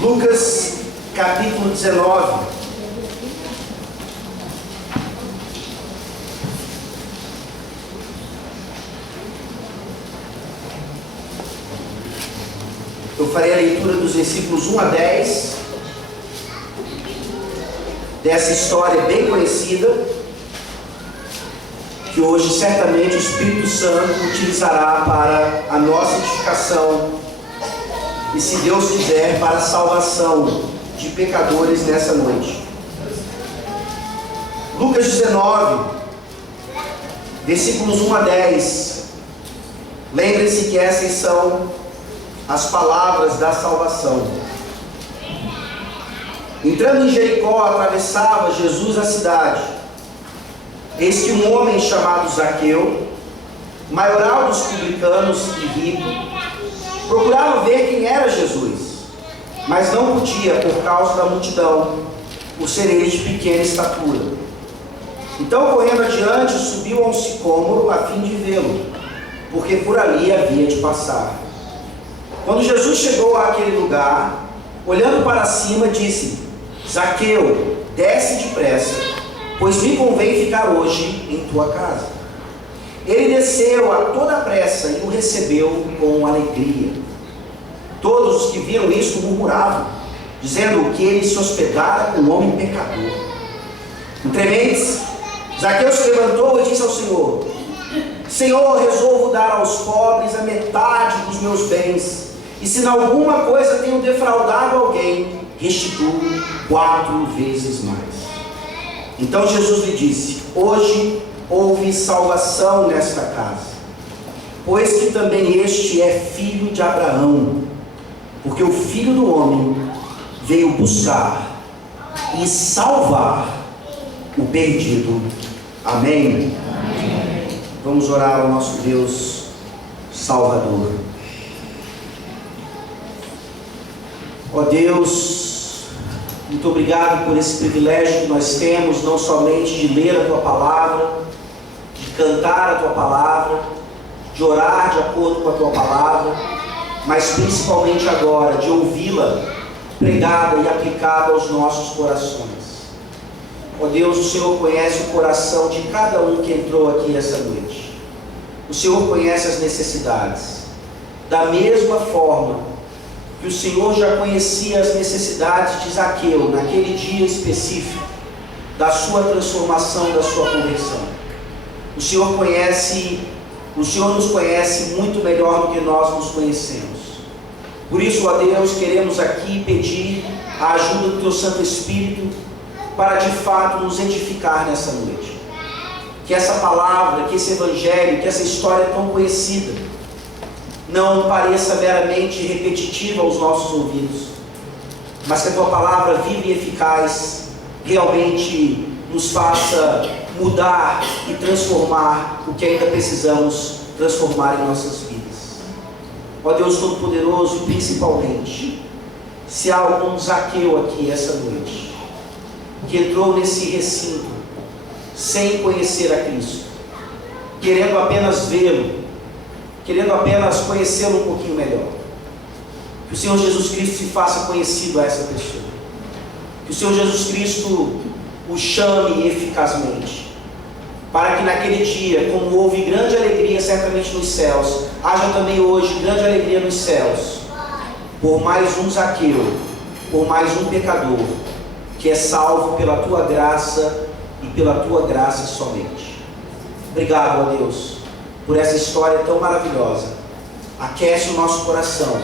Lucas capítulo 19. Eu farei a leitura dos versículos 1 a 10 dessa história bem conhecida, que hoje certamente o Espírito Santo utilizará para a nossa edificação e, se Deus quiser, para a salvação de pecadores nessa noite. Lucas 19, versículos 1 a 10. Lembre-se que essas são as palavras da salvação. Entrando em Jericó, atravessava Jesus a cidade. Eis que um homem chamado Zaqueu, maioral dos publicanos e rico, procurava ver quem era Jesus, mas não podia por causa da multidão, por ser ele de pequena estatura. Então, correndo adiante, subiu a um sicômoro a fim de vê-lo, porque por ali havia de passar. Quando Jesus chegou àquele lugar, olhando para cima, disse: Zaqueu, desce depressa, pois me convém ficar hoje em tua casa. Ele desceu a toda pressa e o recebeu com alegria. Todos os que viram isso murmuravam, dizendo que ele se hospedara com um homem pecador. Entrementes, Zaqueu se levantou e disse ao Senhor: Senhor, resolvo dar aos pobres a metade dos meus bens, e se em alguma coisa tenho defraudado alguém, restituo 4 vezes mais. Então Jesus lhe disse: hoje houve salvação nesta casa, pois que também este é filho de Abraão, porque o Filho do Homem veio buscar e salvar o perdido. Amém? Amém. Vamos orar ao nosso Deus Salvador. Ó Deus, muito obrigado por esse privilégio que nós temos, não somente de ler a Tua Palavra, de cantar a Tua Palavra, de orar de acordo com a Tua Palavra, mas principalmente agora, de ouvi-la pregada e aplicada aos nossos corações. Ó Deus, o Senhor conhece o coração de cada um que entrou aqui essa noite. O Senhor conhece as necessidades. Da mesma forma que o Senhor já conhecia as necessidades de Zaqueu naquele dia específico da sua transformação, da sua conversão. O Senhor nos conhece muito melhor do que nós nos conhecemos. Por isso, ó Deus, queremos aqui pedir a ajuda do Teu Santo Espírito para de fato nos edificar nessa noite. Que essa palavra, que esse evangelho, que essa história tão conhecida não pareça meramente repetitiva aos nossos ouvidos, mas que a Tua palavra viva e eficaz realmente nos faça mudar e transformar o que ainda precisamos transformar em nossas vidas. Ó Deus Todo-Poderoso, e principalmente, se há algum Zaqueu aqui essa noite, que entrou nesse recinto sem conhecer a Cristo, querendo apenas vê-lo, querendo apenas conhecê-lo um pouquinho melhor, que o Senhor Jesus Cristo se faça conhecido a essa pessoa, que o Senhor Jesus Cristo o chame eficazmente, para que naquele dia, como houve grande alegria certamente nos céus, haja também hoje grande alegria nos céus, por mais um Zaqueu, por mais um pecador, que é salvo pela Tua graça e pela Tua graça somente. Obrigado, ó Deus, por essa história tão maravilhosa. Aquece o nosso coração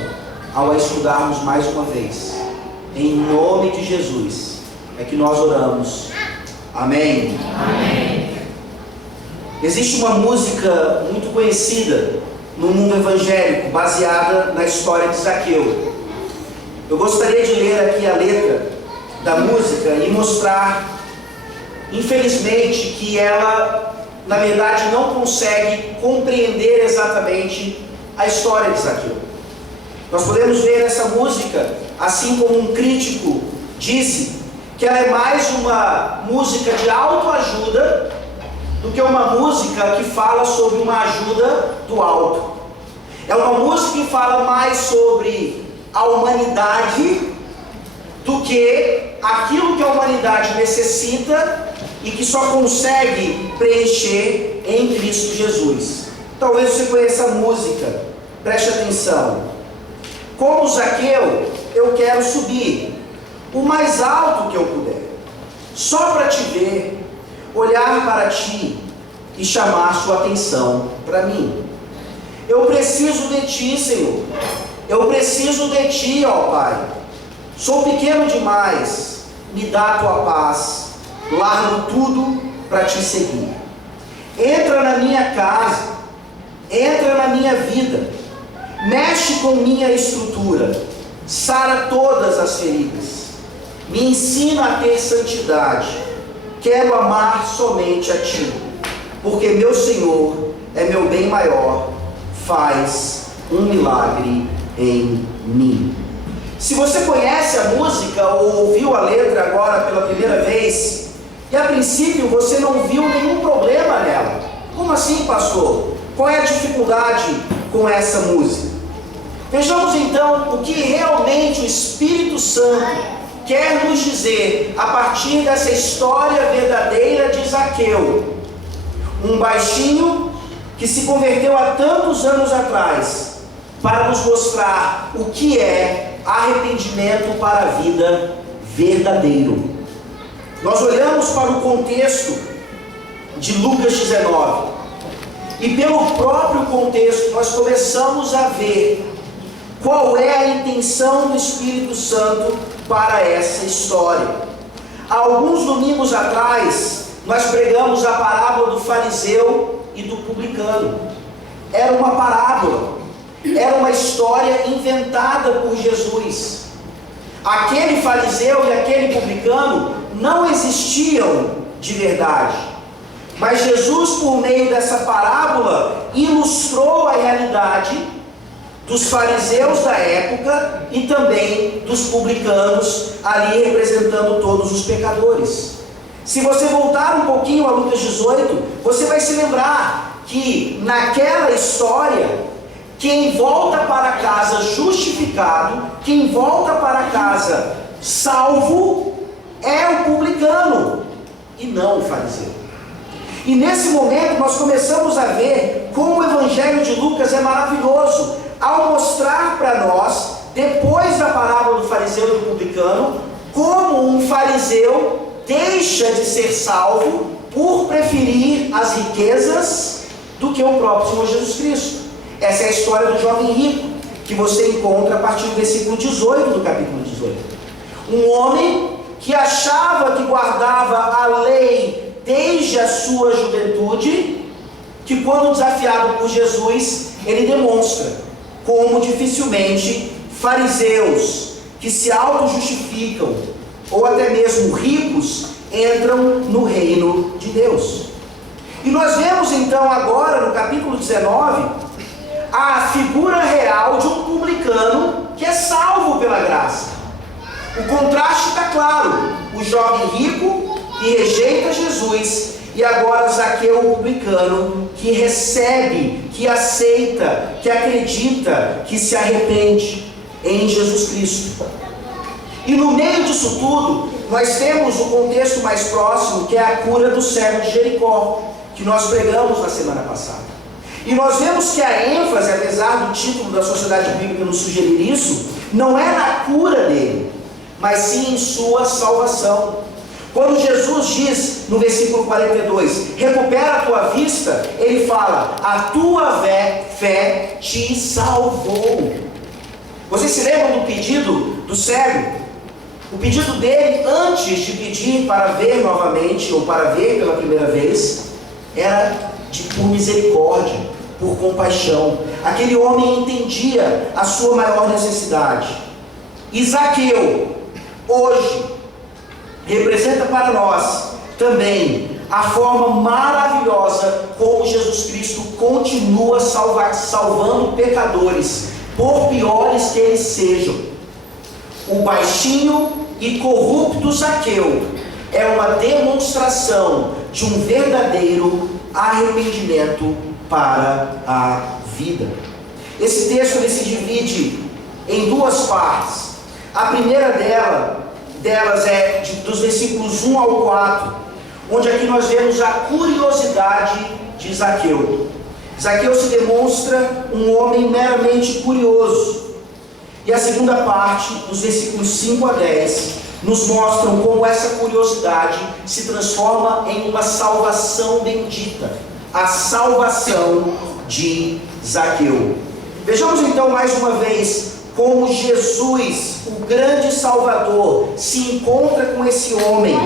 ao a estudarmos mais uma vez. Em nome de Jesus é que nós oramos. Amém. Amém. Existe uma música muito conhecida no mundo evangélico, baseada na história de Zaqueu. Eu gostaria de ler aqui a letra da música e mostrar, infelizmente, que ela, na verdade, não consegue compreender exatamente a história de Zaqueu. Nós podemos ver nessa música, assim como um crítico disse, que ela é mais uma música de autoajuda do que uma música que fala sobre uma ajuda do alto. É uma música que fala mais sobre a humanidade do que aquilo que a humanidade necessita e que só consegue preencher em Cristo Jesus. Talvez você conheça a música, preste atenção. Como Zaqueu, eu quero subir o mais alto que eu puder, só para te ver, olhar para ti e chamar sua atenção para mim. Eu preciso de ti, Senhor. Eu preciso de ti, ó Pai. Sou pequeno demais, me dá a tua paz, largo tudo para te seguir. Entra na minha casa, entra na minha vida, mexe com minha estrutura, sara todas as feridas, me ensina a ter santidade, quero amar somente a ti, porque meu Senhor é meu bem maior, faz um milagre em mim. Se você conhece a música ou ouviu a letra agora pela primeira vez, e a princípio você não viu nenhum problema nela, como assim, pastor? Qual é a dificuldade com essa música? Vejamos então o que realmente o Espírito Santo quer nos dizer a partir dessa história verdadeira de Zaqueu, um baixinho que se converteu há tantos anos atrás, para nos mostrar o que é arrependimento para a vida verdadeiro. Nós olhamos para o contexto de Lucas 19 e pelo próprio contexto nós começamos a ver qual é a intenção do Espírito Santo para essa história. Há alguns domingos atrás nós pregamos a parábola do fariseu e do publicano. Era uma parábola, era uma história inventada por Jesus. Aquele fariseu e aquele publicano não existiam de verdade, mas Jesus, por meio dessa parábola, ilustrou a realidade dos fariseus da época e também dos publicanos, ali representando todos os pecadores. Se você voltar um pouquinho a Lucas 18, você vai se lembrar que naquela história, quem volta para casa justificado, quem volta para casa salvo, é o publicano e não o fariseu. E nesse momento nós começamos a ver como o Evangelho de Lucas é maravilhoso, ao mostrar para nós, depois da parábola do fariseu e do publicano, como um fariseu deixa de ser salvo por preferir as riquezas do que o próprio Senhor Jesus Cristo. Essa é a história do jovem rico, que você encontra a partir do versículo 18 do capítulo 18. Um homem que achava que guardava a lei desde a sua juventude, que quando desafiado por Jesus, ele demonstra como dificilmente fariseus que se auto-justificam, ou até mesmo ricos, entram no reino de Deus. E nós vemos então agora no capítulo 19, a figura real de um publicano que é salvo pela graça. O contraste está claro, o jovem rico que rejeita Jesus, e agora Zaqueu, o publicano, que recebe, que aceita, que acredita, que se arrepende em Jesus Cristo. E no meio disso tudo, nós temos o contexto mais próximo, que é a cura do cego de Jericó, que nós pregamos na semana passada. E nós vemos que a ênfase, apesar do título da Sociedade Bíblica nos sugerir isso, não é na cura dele, mas sim em sua salvação. Quando Jesus diz no versículo 42, recupera a tua vista, ele fala, a tua fé te salvou. Vocês se lembram do pedido do cego? O pedido dele, antes de pedir para ver novamente, ou para ver pela primeira vez, era por misericórdia, por compaixão. Aquele homem entendia a sua maior necessidade. E Zaqueu, hoje, representa para nós também a forma maravilhosa como Jesus Cristo continua salvando pecadores, por piores que eles sejam. O baixinho e corrupto Zaqueu é uma demonstração de um verdadeiro arrependimento para a vida. Esse texto ele se divide em duas partes. A primeira dela delas é dos versículos 1 ao 4, onde aqui nós vemos a curiosidade de Zaqueu. Zaqueu se demonstra um homem meramente curioso. E a segunda parte, dos versículos 5 a 10, nos mostram como essa curiosidade se transforma em uma salvação bendita. A salvação de Zaqueu. Vejamos então mais uma vez como Jesus, o grande Salvador, se encontra com esse homem.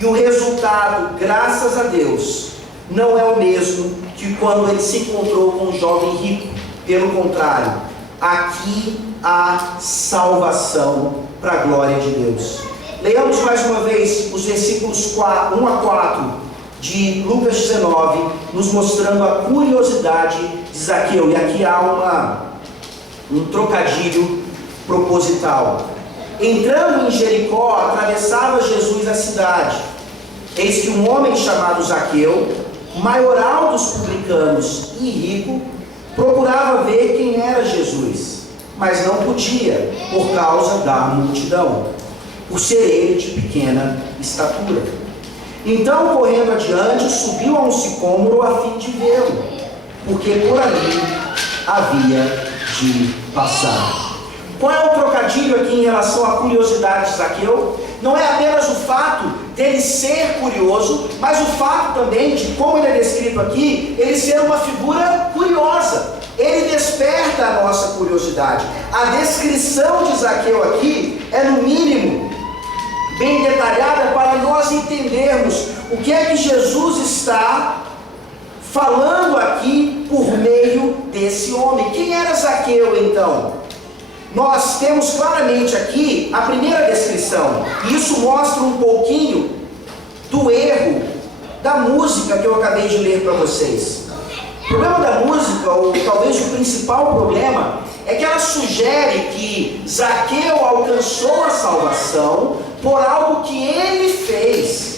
E o resultado, graças a Deus, não é o mesmo que quando ele se encontrou com um jovem rico. Pelo contrário, aqui há salvação para a glória de Deus. Leiamos mais uma vez os versículos 1 a 4 de Lucas 19, nos mostrando a curiosidade de Zaqueu. E aqui há um trocadilho proposital. Entrando em Jericó, atravessava Jesus a cidade. Eis que um homem chamado Zaqueu, maioral dos publicanos e rico, procurava ver quem era Jesus, mas não podia, por causa da multidão, por ser ele de pequena estatura. Então, correndo adiante, subiu a um sicômoro a fim de vê-lo, porque por ali havia de passar. Qual é o trocadilho aqui em relação à curiosidade de Zaqueu? Não é apenas o fato dele ser curioso, mas o fato também de, como ele é descrito aqui, ele ser uma figura curiosa. Ele desperta a nossa curiosidade. A descrição de Zaqueu aqui é, no mínimo, bem detalhada para nós entendermos o que é que Jesus está falando aqui por meio desse homem. Quem era Zaqueu então? Nós temos claramente aqui a primeira descrição, e isso mostra um pouquinho do erro da música que eu acabei de ler para vocês. O problema da música, ou talvez o principal problema, é que ela sugere que Zaqueu alcançou a salvação por algo que ele fez.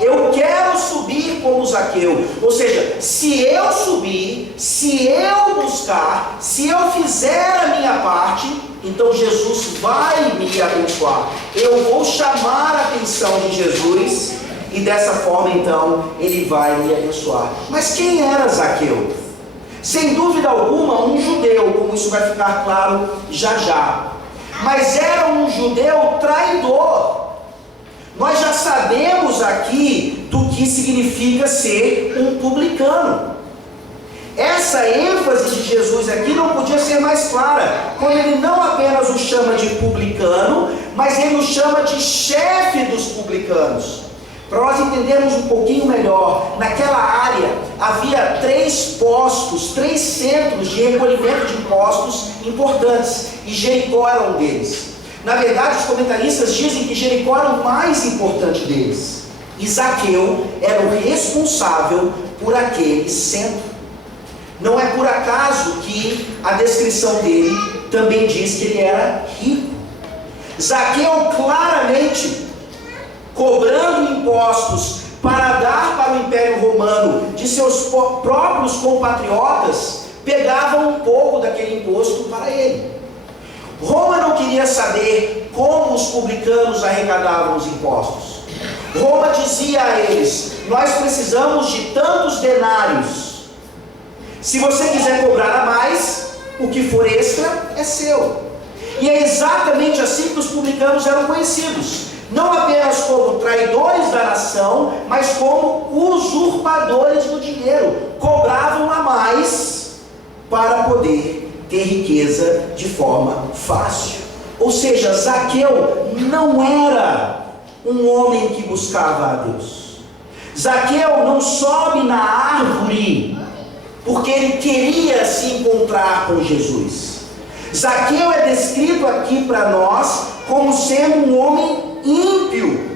Eu quero subir como Zaqueu. Ou seja, se eu subir, se eu buscar, se eu fizer a minha parte, então Jesus vai me abençoar. Eu vou chamar a atenção de Jesus e dessa forma então ele vai me abençoar. Mas quem era Zaqueu? Sem dúvida alguma um judeu, como isso vai ficar claro já já. Mas era um judeu traidor. Nós já sabemos aqui do que significa ser um publicano. Essa ênfase de Jesus aqui não podia ser mais clara, quando ele não apenas o chama de publicano, mas ele o chama de chefe dos publicanos. Para nós entendermos um pouquinho melhor, naquela área havia 3 postos, 3 centros de recolhimento de impostos importantes, e Jericó era um deles. Na verdade, os comentaristas dizem que Jericó era o mais importante deles. E Zaqueu era o responsável por aquele centro. Não é por acaso que a descrição dele também diz que ele era rico. Zaqueu claramente, cobrando impostos para dar para o Império Romano de seus próprios compatriotas, pegava um pouco daquele imposto para ele. Roma não queria saber como os publicanos arrecadavam os impostos. Roma dizia a eles: nós precisamos de tantos denários. Se você quiser cobrar a mais, o que for extra é seu. E é exatamente assim que os publicanos eram conhecidos. Não apenas como traidores da nação, mas como usurpadores do dinheiro. Cobravam a mais para poder ter riqueza de forma fácil. Ou seja, Zaqueu não era um homem que buscava a Deus. Zaqueu não sobe na árvore porque ele queria se encontrar com Jesus. Zaqueu é descrito aqui para nós como sendo um homem ímpio,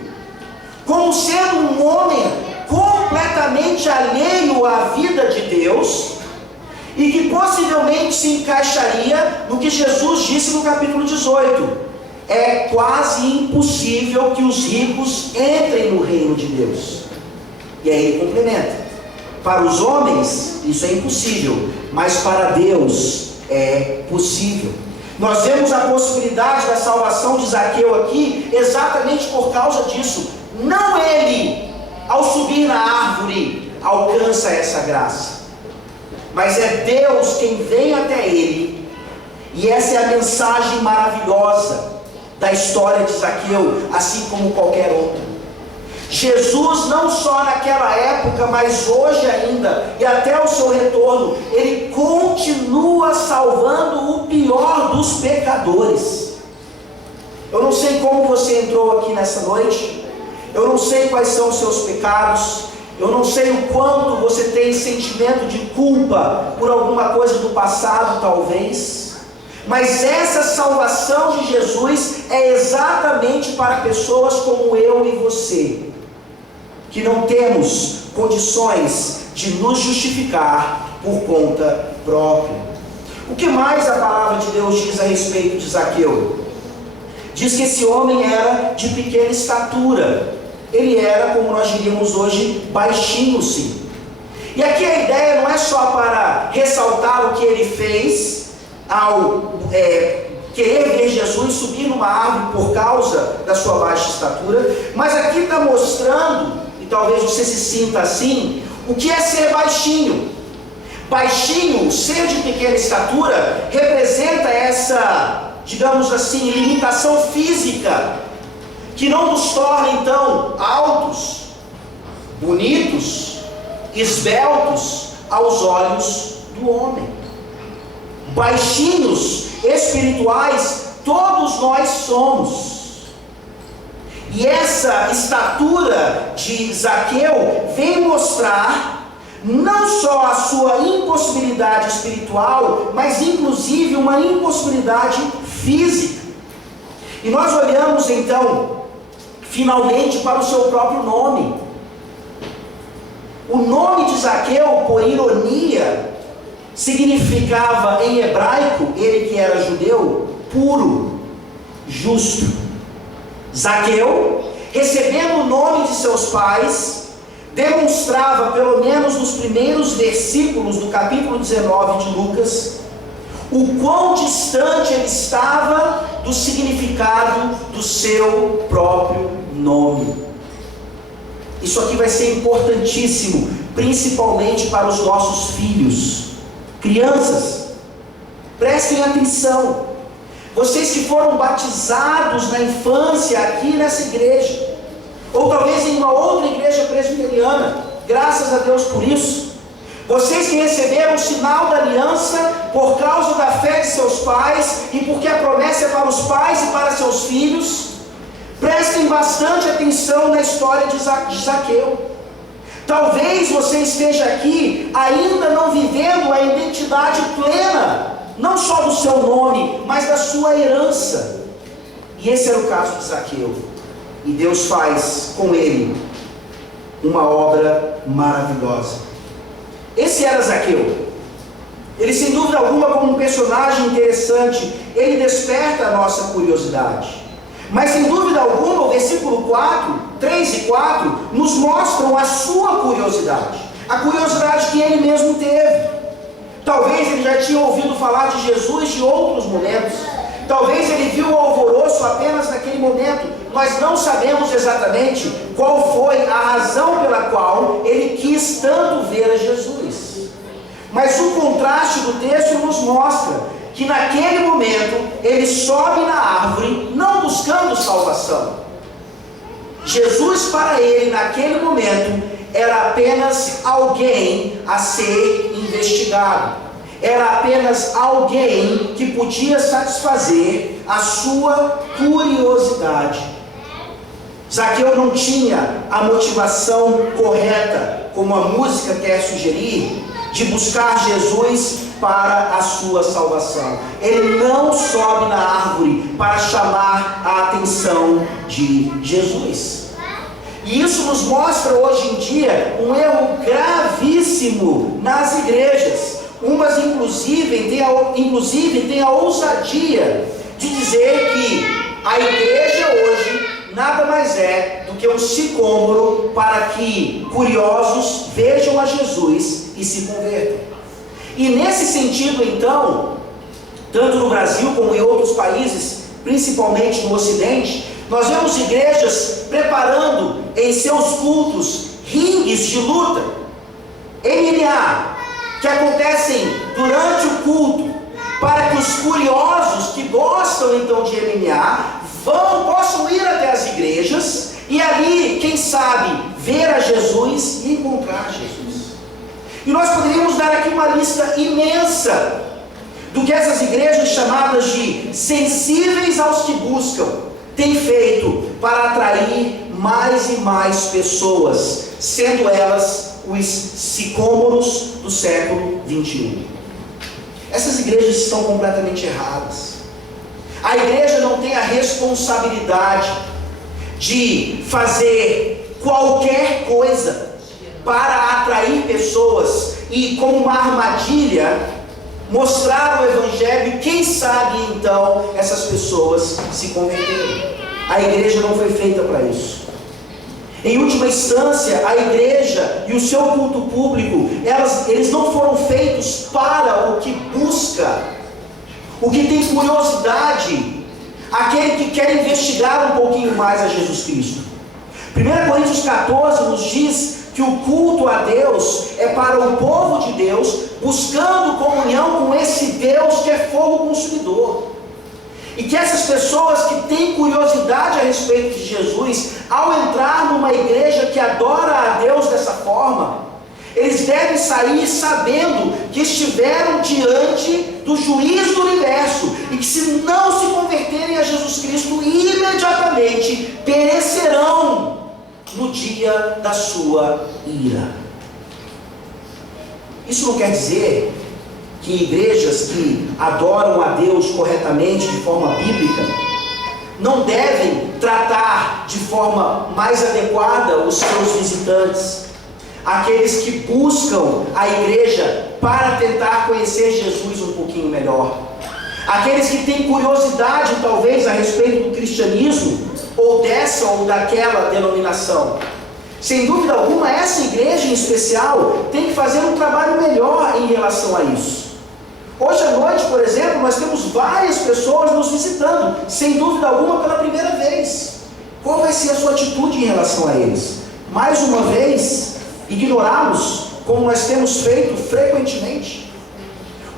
como sendo um homem completamente alheio à vida de Deus, e que possivelmente se encaixaria no que Jesus disse no capítulo 18. É quase impossível que os ricos entrem no reino de Deus. E aí ele complementa: para os homens isso é impossível, mas para Deus é possível. Nós vemos a possibilidade da salvação de Zaqueu aqui exatamente por causa disso. Não ele, ao subir na árvore, alcança essa graça, mas é Deus quem vem até ele. E essa é a mensagem maravilhosa da história de Zaqueu, assim como qualquer outra. Jesus, não só naquela época, mas hoje ainda, e até o seu retorno, ele continua salvando o pior dos pecadores. Eu não sei como você entrou aqui nessa noite, eu não sei quais são os seus pecados, eu não sei o quanto você tem sentimento de culpa por alguma coisa do passado, talvez, mas essa salvação de Jesus é exatamente para pessoas como eu e você, que não temos condições de nos justificar por conta própria. O que mais a palavra de Deus diz a respeito de Zaqueu? Diz que esse homem era de pequena estatura. Ele era, como nós diríamos hoje, baixinho sim. E aqui a ideia não é só para ressaltar o que ele fez ao querer ver Jesus subir numa árvore por causa da sua baixa estatura, mas aqui está mostrando, e talvez você se sinta assim, o que é ser baixinho. Baixinho, ser de pequena estatura, representa essa, digamos assim, limitação física, que não nos torna então altos, bonitos, esbeltos aos olhos do homem. Baixinhos espirituais todos nós somos. E essa estatura de Zaqueu vem mostrar não só a sua impossibilidade espiritual, mas inclusive uma impossibilidade física. E nós olhamos então finalmente para o seu próprio nome. O nome de Zaqueu, por ironia, significava em hebraico, ele que era judeu, puro, justo. Zaqueu, recebendo o nome de seus pais, demonstrava, pelo menos nos primeiros versículos do capítulo 19 de Lucas, o quão distante ele estava do significado do seu próprio nome. Isso aqui vai ser importantíssimo, principalmente para os nossos filhos. Crianças, prestem atenção. Vocês que foram batizados na infância aqui nessa igreja, ou talvez em uma outra igreja presbiteriana, graças a Deus por isso. Vocês que receberam o sinal da aliança por causa da fé de seus pais, e porque a promessa é para os pais e para seus filhos, prestem bastante atenção na história de Zaqueu. Talvez você esteja aqui ainda não vivendo a identidade plena, não só do seu nome, mas da sua herança. E esse era o caso de Zaqueu. E Deus faz com ele uma obra maravilhosa. Esse era Zaqueu. Ele, sem dúvida alguma, como um personagem interessante, ele desperta a nossa curiosidade. Mas, sem dúvida alguma, o versículo 3 e 4, nos mostram a sua curiosidade. A curiosidade que ele mesmo teve. Talvez ele já tinha ouvido falar de Jesus de outros momentos. Talvez ele viu o alvoroço apenas naquele momento. Nós não sabemos exatamente qual foi a razão pela qual ele quis tanto ver a Jesus. Mas o contraste do texto nos mostra que naquele momento ele sobe na árvore não buscando salvação. Jesus para ele naquele momento era apenas alguém a ser investigado. Era apenas alguém que podia satisfazer a sua curiosidade. Zaqueu não tinha a motivação correta, como a música quer sugerir, de buscar Jesus para a sua salvação. Ele não sobe na árvore para chamar a atenção de Jesus. E isso nos mostra hoje em dia um erro gravíssimo nas igrejas. Umas inclusive têm a ousadia de dizer que a igreja hoje nada mais é do que um sicômoro para que curiosos vejam a Jesus e se convertam. E nesse sentido, então, tanto no Brasil como em outros países, principalmente no Ocidente, nós vemos igrejas preparando em seus cultos ringues de luta, MMA, que acontecem durante o culto, para que os curiosos que gostam então de MMA possam ir até as igrejas e ali, quem sabe, ver a Jesus e encontrar Jesus. E nós poderíamos dar aqui uma lista imensa do que essas igrejas chamadas de sensíveis aos que buscam têm feito para atrair mais e mais pessoas, sendo elas os sicômoros do século 21. Essas igrejas estão completamente erradas. A igreja não tem a responsabilidade de fazer qualquer coisa para atrair pessoas e, como uma armadilha, mostrar o Evangelho e quem sabe então essas pessoas se converterem. A igreja não foi feita para isso. Em última instância, a igreja e o seu culto público, eles não foram feitos para o que busca, o que tem curiosidade, aquele que quer investigar um pouquinho mais a Jesus Cristo. 1 Coríntios 14 nos diz que o culto a Deus é para o povo de Deus, buscando comunhão com esse Deus que é fogo consumidor. E que essas pessoas que têm curiosidade a respeito de Jesus, ao entrar numa igreja que adora a Deus dessa forma, eles devem sair sabendo que estiveram diante do juiz do universo, e que se não se converterem a Jesus Cristo, imediatamente perecerão no dia da sua ira. Isso não quer dizer que igrejas que adoram a Deus corretamente, de forma bíblica, não devem tratar de forma mais adequada os seus visitantes, aqueles que buscam a igreja para tentar conhecer Jesus um pouquinho melhor, aqueles que têm curiosidade talvez a respeito do cristianismo, ou dessa ou daquela denominação. Sem dúvida alguma, essa igreja em especial tem que fazer um trabalho melhor em relação a isso. Hoje à noite, por exemplo, nós temos várias pessoas nos visitando, sem dúvida alguma pela primeira vez. Qual vai ser a sua atitude em relação a eles? Mais uma vez, ignorá-los, como nós temos feito frequentemente?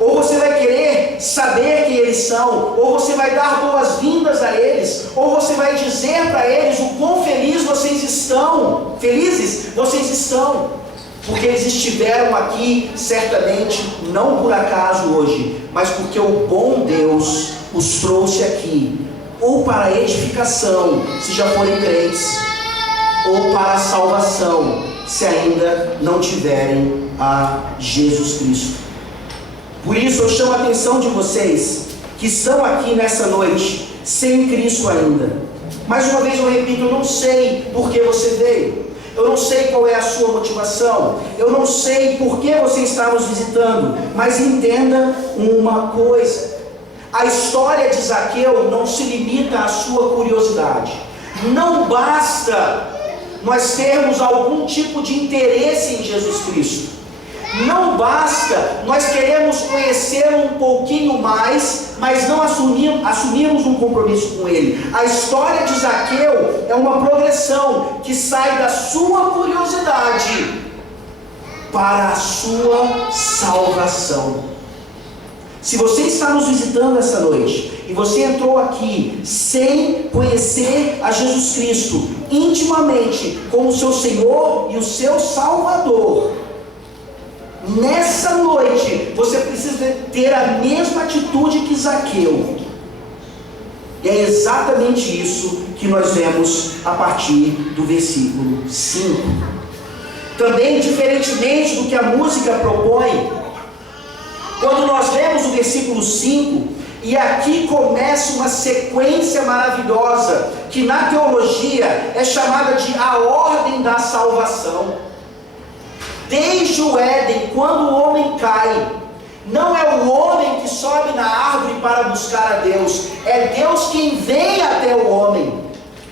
Ou você vai querer saber quem eles são, ou você vai dar boas-vindas a eles, ou você vai dizer para eles o quão felizes vocês estão, porque eles estiveram aqui certamente, não por acaso hoje, mas porque o bom Deus os trouxe aqui, ou para a edificação, se já forem crentes, ou para a salvação, se ainda não tiverem a Jesus Cristo. Por isso eu chamo a atenção de vocês que estão aqui nessa noite, sem Cristo ainda. Mais uma vez eu repito, eu não sei por que você veio, eu não sei qual é a sua motivação, eu não sei por que você está nos visitando, mas entenda uma coisa: a história de Zaqueu não se limita à sua curiosidade. Não basta nós termos algum tipo de interesse em Jesus Cristo. Não basta nós queremos conhecer um pouquinho mais, mas não assumirmos um compromisso com Ele. A história de Zaqueu é uma progressão que sai da sua curiosidade para a sua salvação. Se você está nos visitando essa noite e você entrou aqui sem conhecer a Jesus Cristo intimamente como seu Senhor e o seu Salvador, nessa noite você precisa ter a mesma atitude que Zaqueu. E é exatamente isso que nós vemos a partir do versículo 5. Também, diferentemente do que a música propõe, quando nós lemos o versículo 5, e aqui começa uma sequência maravilhosa, que na teologia é chamada de a ordem da salvação. Desde o Éden, quando o homem cai, não é o homem que sobe na árvore para buscar a Deus, é Deus quem vem até o homem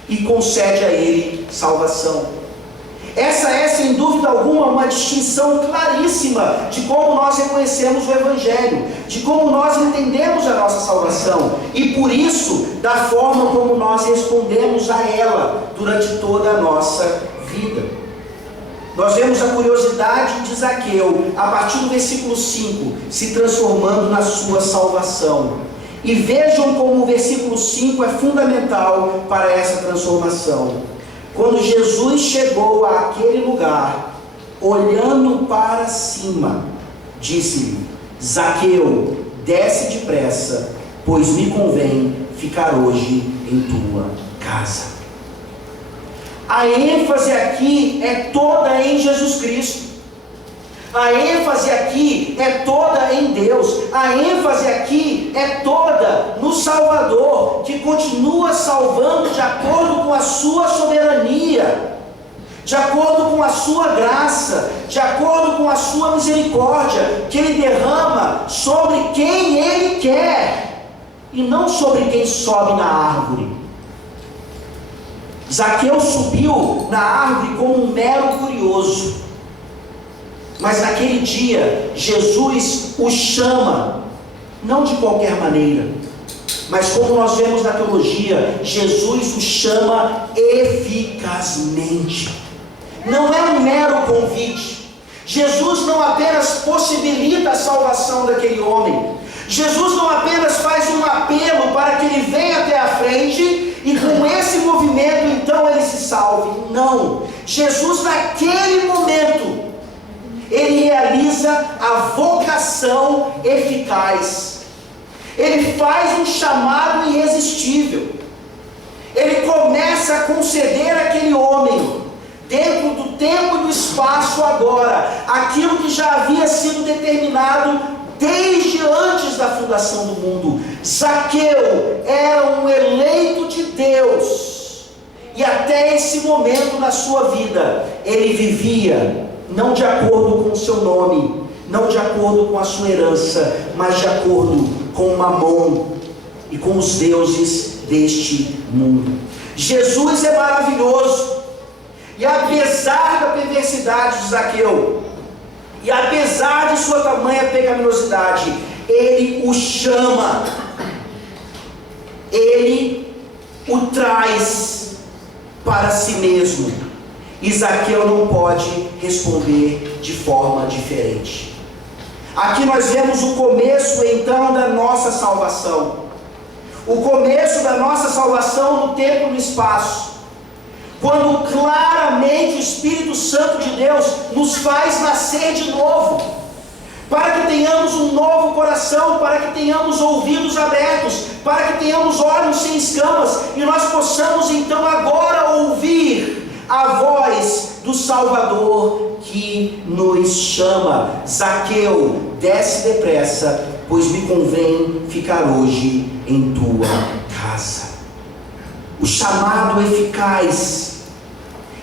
e concede a ele salvação. Essa é, sem dúvida alguma, uma distinção claríssima de como nós reconhecemos o Evangelho, de como nós entendemos a nossa salvação e, por isso, da forma como nós respondemos a ela durante toda a nossa vida. Nós vemos a curiosidade de Zaqueu, a partir do versículo 5, se transformando na sua salvação. E vejam como o versículo 5 é fundamental para essa transformação. Quando Jesus chegou àquele lugar, olhando para cima, disse-lhe: Zaqueu, desce depressa, pois me convém ficar hoje em tua casa. A ênfase aqui é toda em Jesus Cristo. A ênfase aqui é toda em Deus. A ênfase aqui é toda no Salvador, que continua salvando de acordo com a sua soberania, de acordo com a sua graça, de acordo com a sua misericórdia, que Ele derrama sobre quem Ele quer, e não sobre quem sobe na árvore. Zaqueu subiu na árvore como um mero curioso. Mas naquele dia, Jesus o chama, não de qualquer maneira, mas como nós vemos na teologia, Jesus o chama eficazmente. Não é um mero convite. Jesus não apenas possibilita a salvação daquele homem. Jesus não apenas faz um apelo para que ele venha até a frente e com esse movimento então ele se salve. Não. Jesus naquele momento, Ele realiza a vocação eficaz. Ele faz um chamado irresistível. Ele começa a conceder àquele homem, dentro do tempo e do espaço agora, aquilo que já havia sido determinado desde antes da fundação do mundo. Zaqueu era um eleito de Deus, e até esse momento na sua vida, ele vivia não de acordo com o seu nome, não de acordo com a sua herança, mas de acordo com o Mamon e com os deuses deste mundo. Jesus é maravilhoso, e apesar da perversidade de Zaqueu, e apesar de sua tamanha pecaminosidade, Ele o chama, Ele o traz para si mesmo. E Zaqueu não pode responder de forma diferente. Aqui nós vemos o começo então da nossa salvação. O começo da nossa salvação no tempo e no espaço. Quando claramente o Espírito Santo de Deus nos faz nascer de novo. Para que tenhamos um novo coração, para que tenhamos ouvidos abertos, para que tenhamos olhos sem escamas, e nós possamos então agora ouvir a voz do Salvador que nos chama: Zaqueu, desce depressa, pois me convém ficar hoje em tua casa. O chamado eficaz,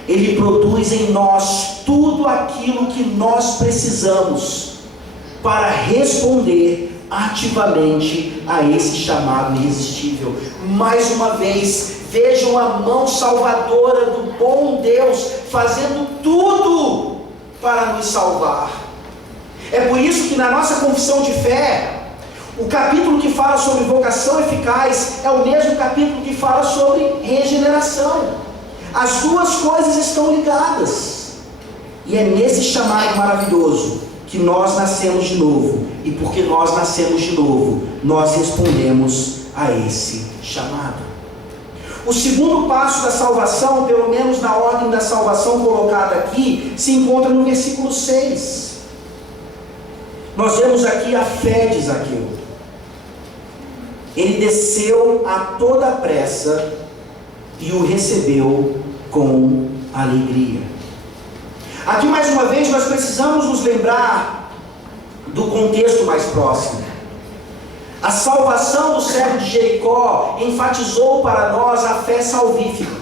ele produz em nós tudo aquilo que nós precisamos para responder ativamente a esse chamado irresistível. Mais uma vez, vejam a mão salvadora do bom Deus fazendo tudo para nos salvar. É por isso que na nossa confissão de fé, o capítulo que fala sobre vocação eficaz é o mesmo capítulo que fala sobre regeneração. As duas coisas estão ligadas. E é nesse chamado maravilhoso que nós nascemos de novo. E porque nós nascemos de novo, nós respondemos a esse chamado. O segundo passo da salvação, pelo menos na ordem da salvação colocada aqui, se encontra no versículo 6. Nós vemos aqui a fé de Zaqueu. Ele desceu a toda pressa e o recebeu com alegria. Aqui mais uma vez nós precisamos nos lembrar do contexto mais próximo. A salvação do servo de Jericó enfatizou para nós a fé salvífica.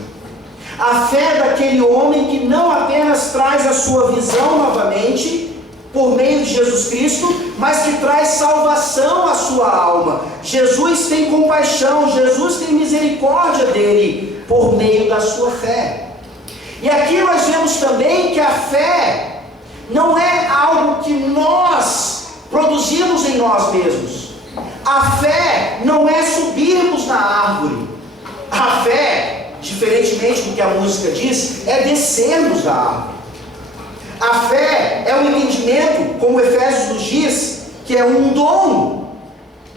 A fé daquele homem que não apenas traz a sua visão novamente, por meio de Jesus Cristo, mas que traz salvação à sua alma. Jesus tem compaixão, Jesus tem misericórdia dele, por meio da sua fé. E aqui nós vemos também que a fé não é algo que nós produzimos em nós mesmos. A fé não é subirmos na árvore. A fé, diferentemente do que a música diz, é descermos da árvore. A fé é um entendimento, como Efésios nos diz, que é um dom.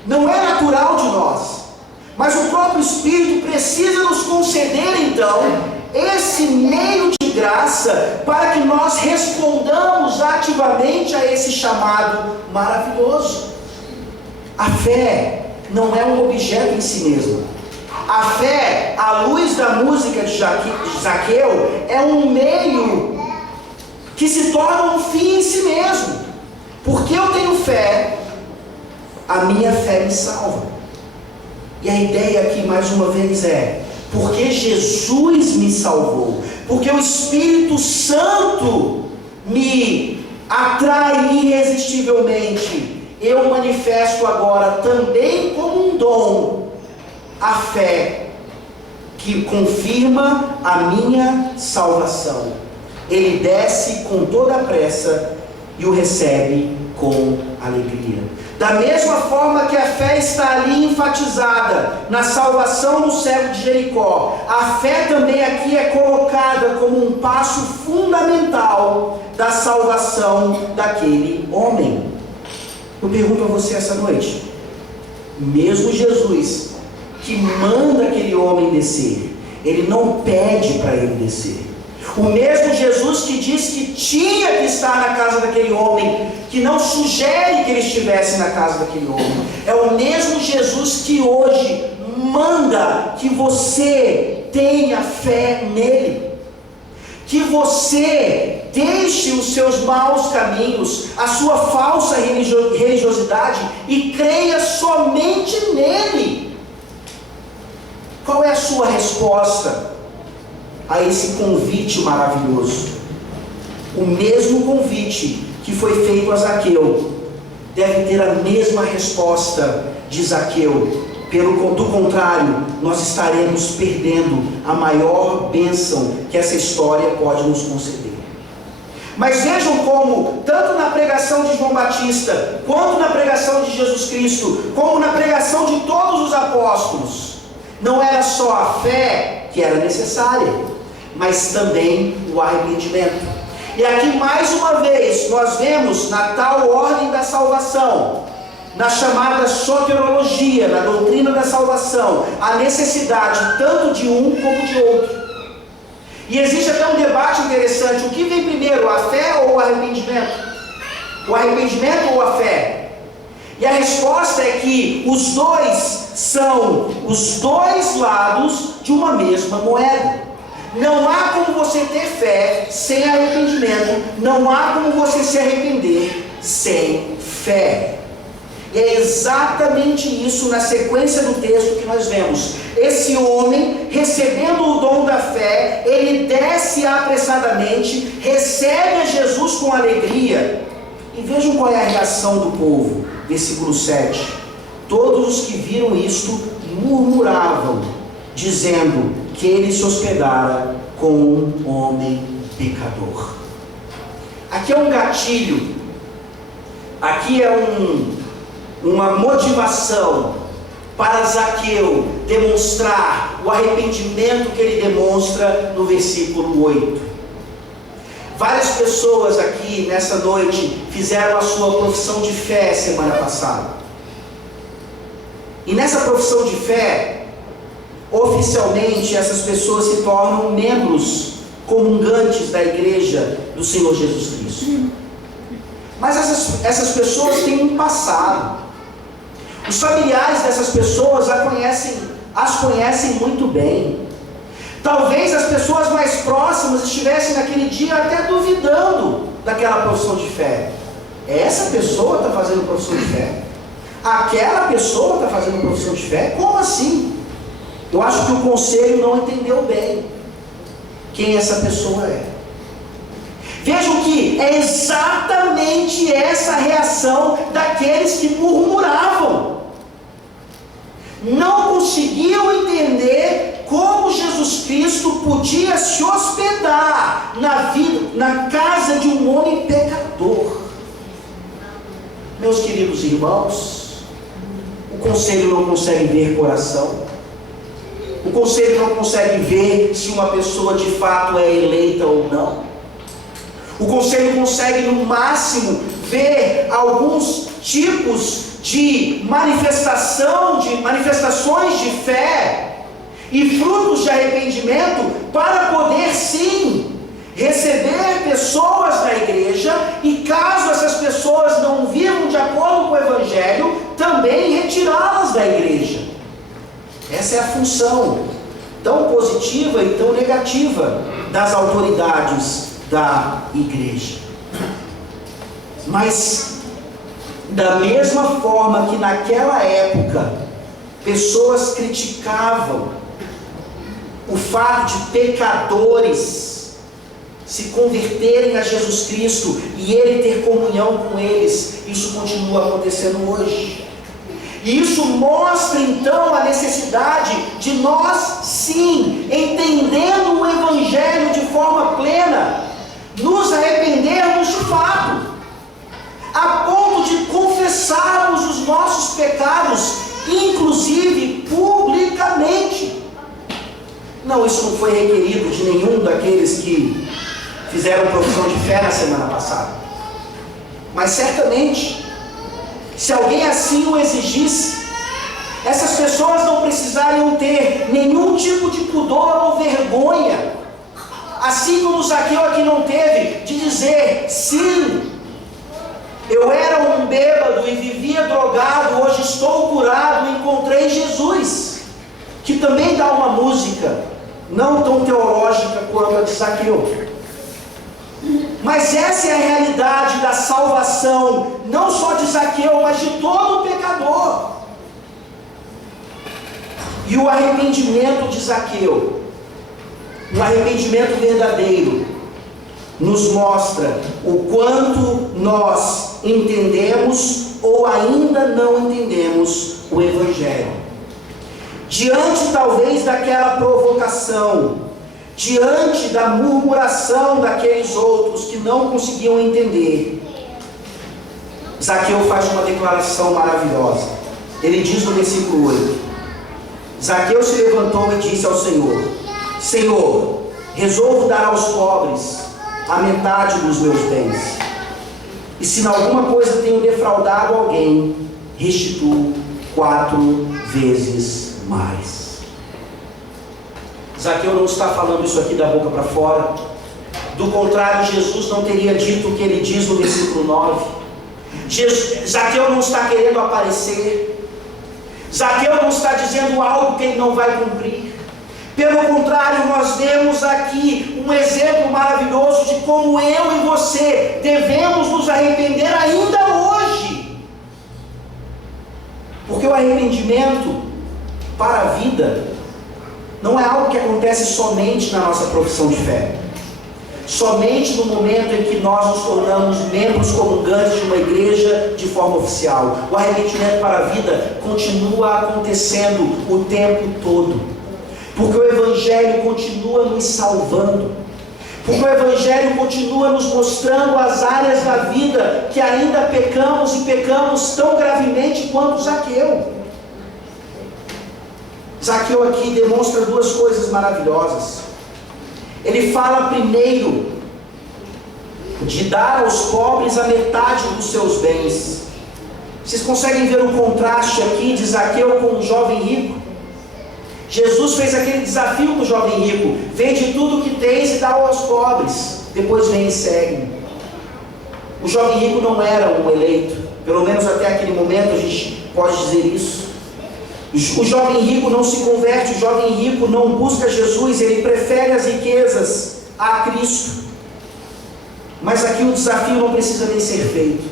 Não é natural de nós. Mas o próprio Espírito precisa nos conceder, então, esse meio de graça para que nós respondamos ativamente a esse chamado maravilhoso. A fé não é um objeto em si mesmo. A fé, à luz da música de Zaqueu, é um meio que se torna um fim em si mesmo. Porque eu tenho fé, a minha fé me salva. E a ideia aqui, mais uma vez, é: porque Jesus me salvou, porque o Espírito Santo me atrai irresistivelmente, eu manifesto agora também como um dom a fé que confirma a minha salvação. Ele desce com toda a pressa e o recebe com alegria. Da mesma forma que a fé está ali enfatizada na salvação do cego de Jericó, a fé também aqui é colocada como um passo fundamental da salvação daquele homem. Eu pergunto a você essa noite: mesmo Jesus, que manda aquele homem descer, ele não pede para ele descer. O mesmo Jesus que diz que tinha que estar na casa daquele homem, que não sugere que ele estivesse na casa daquele homem, é o mesmo Jesus que hoje manda que você tenha fé nele, que você deixe os seus maus caminhos, a sua falsa religiosidade e creia somente nele. Qual é a sua resposta a esse convite maravilhoso? O mesmo convite que foi feito a Zaqueu deve ter a mesma resposta de Zaqueu. Do contrário, nós estaremos perdendo a maior bênção que essa história pode nos conceder. Mas vejam como, tanto na pregação de João Batista, quanto na pregação de Jesus Cristo, como na pregação de todos os apóstolos, não era só a fé que era necessária, mas também o arrependimento. E aqui mais uma vez nós vemos na tal ordem da salvação, na chamada soteriologia, na doutrina da salvação, a necessidade tanto de um como de outro. E existe até um debate interessante: o que vem primeiro, a fé ou o arrependimento? O arrependimento ou a fé? E a resposta é que os dois são os dois lados de uma mesma moeda. Não há como você ter fé sem arrependimento, não há como você se arrepender sem fé. E é exatamente isso na sequência do texto que nós vemos. Esse homem, recebendo o dom da fé, ele desce apressadamente, recebe a Jesus com alegria. E vejam qual é a reação do povo. Versículo 7. Todos os que viram isto murmuravam, dizendo que ele se hospedara com um homem pecador. Aqui é um gatilho, aqui é uma motivação para Zaqueu demonstrar o arrependimento que ele demonstra no versículo 8. Várias pessoas aqui nessa noite fizeram a sua profissão de fé semana passada. E nessa profissão de fé, oficialmente essas pessoas se tornam membros comungantes da igreja do Senhor Jesus Cristo. Mas essas pessoas têm um passado. Os familiares dessas pessoas as conhecem muito bem. Talvez as pessoas mais próximas estivessem naquele dia até duvidando daquela profissão de fé. Essa pessoa está fazendo profissão de fé? Aquela pessoa está fazendo profissão de fé? Como assim? Eu acho que o conselho não entendeu bem quem essa pessoa é. Vejam que é exatamente essa reação daqueles que murmuravam. Não conseguiam entender como Jesus Cristo podia se hospedar está na casa de um homem pecador. Meus queridos irmãos, o conselho não consegue ver coração. O conselho não consegue ver se uma pessoa de fato é eleita ou não. O conselho consegue no máximo ver alguns tipos de manifestações de fé e frutos de arrependimento para poder sim receber pessoas na igreja e, caso essas pessoas não vivam de acordo com o Evangelho, também retirá-las da igreja. Essa é a função tão positiva e tão negativa das autoridades da igreja. Mas da mesma forma que naquela época pessoas criticavam o fato de pecadores se converterem a Jesus Cristo e Ele ter comunhão com eles, isso continua acontecendo hoje. E isso mostra então a necessidade de nós, sim, entendendo o Evangelho de forma plena, nos arrependermos de fato, a ponto de confessarmos os nossos pecados, inclusive publicamente. Não, isso não foi requerido de nenhum daqueles que fizeram profissão de fé na semana passada. Mas certamente, se alguém assim o exigisse, essas pessoas não precisariam ter nenhum tipo de pudor ou vergonha, assim como Zaqueu aqui não teve, de dizer: sim, eu era um bêbado e vivia drogado, hoje estou curado, encontrei Jesus. Que também dá uma música não tão teológica quanto a de Zaqueu. Mas essa é a realidade da salvação, não só de Zaqueu, mas de todo pecador. E o arrependimento de Zaqueu, o arrependimento verdadeiro, nos mostra o quanto nós entendemos ou ainda não entendemos o Evangelho. Diante talvez daquela provocação, diante da murmuração daqueles outros que não conseguiam entender, Zaqueu faz uma declaração maravilhosa. Ele diz no versículo 8: Zaqueu se levantou e disse ao Senhor: Senhor, resolvo dar aos pobres a metade dos meus bens, e se em alguma coisa tenho defraudado alguém, restituo 4 vezes mais. Zaqueu não está falando isso aqui da boca para fora. Do contrário, Jesus não teria dito o que ele diz no versículo 9. Zaqueu não está querendo aparecer. Zaqueu não está dizendo algo que ele não vai cumprir. Pelo contrário, nós vemos aqui um exemplo maravilhoso de como eu e você devemos nos arrepender ainda hoje. Porque o arrependimento para a vida não é algo que acontece somente na nossa profissão de fé, somente no momento em que nós nos tornamos membros comungantes de uma igreja de forma oficial. O arrependimento para a vida continua acontecendo o tempo todo, porque o Evangelho continua nos salvando, porque o Evangelho continua nos mostrando as áreas da vida que ainda pecamos, e pecamos tão gravemente quanto Zaqueu. Zaqueu aqui demonstra 2 coisas maravilhosas. Ele fala primeiro de dar aos pobres a metade dos seus bens. Vocês conseguem ver o contraste aqui de Zaqueu com o jovem rico? Jesus fez aquele desafio com o jovem rico: vende tudo o que tens e dá aos pobres, depois vem e segue. O jovem rico não era um eleito, pelo menos até aquele momento a gente pode dizer isso. O jovem rico não se converte, o jovem rico não busca Jesus, ele prefere as riquezas a Cristo. Mas aqui o desafio não precisa nem ser feito.